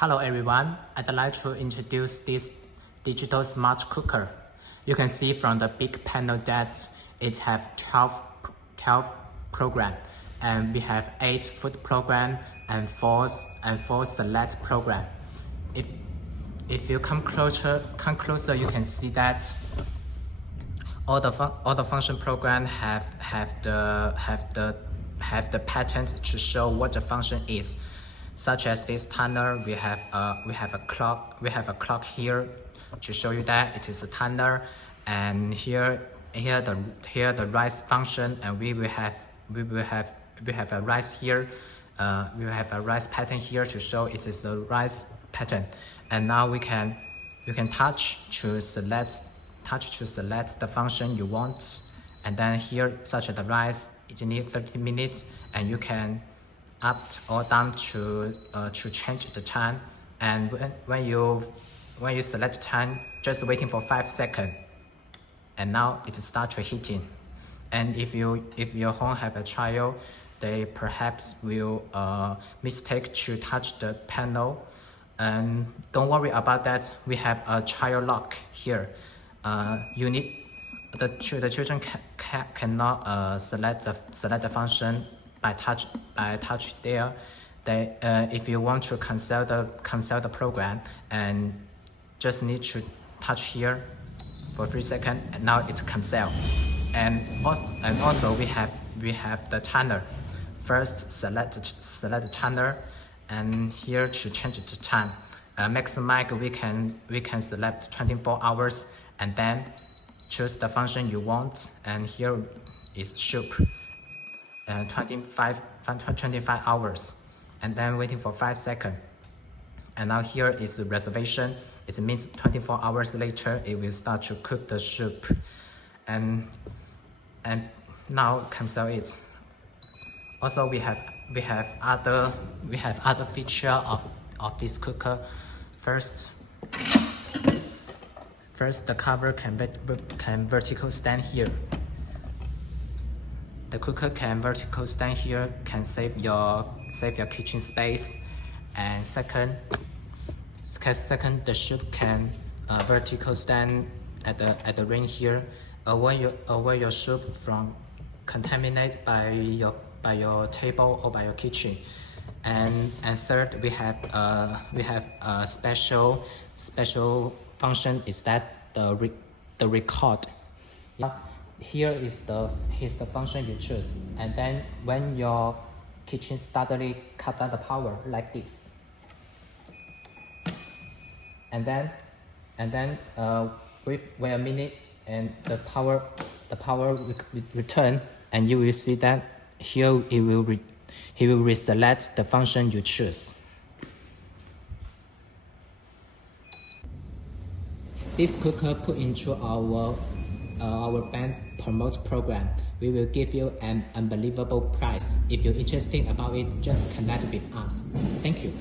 Hello everyone, I'd like to introduce this digital smart cooker. You can see from the big panel that it has 12 programs, and we have 8 food program and 4 select program. If you come closer, you can see that all the function program have the patterns to show what the function is. Such as this timer, we have a clock here to show you that it is a timer, and here the rice function, and we have a rice here. We have a rice pattern here to show it is a rice pattern. And now you can touch to select the function you want, and then here, such as the rice, it needs 30 minutes, and you can up or down to change the time. And when you select time, just waiting for 5 seconds, and now it starts heating. And if your home have a child, they perhaps will mistake to touch the panel. And don't worry about that. We have a child lock here. The children cannot select the function by touch there. If you want to cancel the program, and just need to touch here for 3 seconds, and now it's cancel. And also we have the timer. First select the timer, and here to change the time. Maximize we can select 24 hours, and then choose the function you want. And here is soup. 25 hours, and then waiting for 5 seconds. And now here is the reservation. It means 24 hours later it will start to cook the soup. And now cancel it. Also we have other feature of this cooker. First the cover can vertical stand here. The cooker can vertical stand here, can save your kitchen space. And second, the soup can vertical stand at the ring here, avoid your soup from contaminated by your table or by your kitchen. And third, we have a special function, is that the record. Here's the function you choose, and then when your kitchen suddenly cut down the power like this, and then wait a minute, and the power return, and you will see that here he will reselect the function you choose. This cooker put into our band promote program. We will give you an unbelievable price. If you're interested about it, just connect with us. Thank you.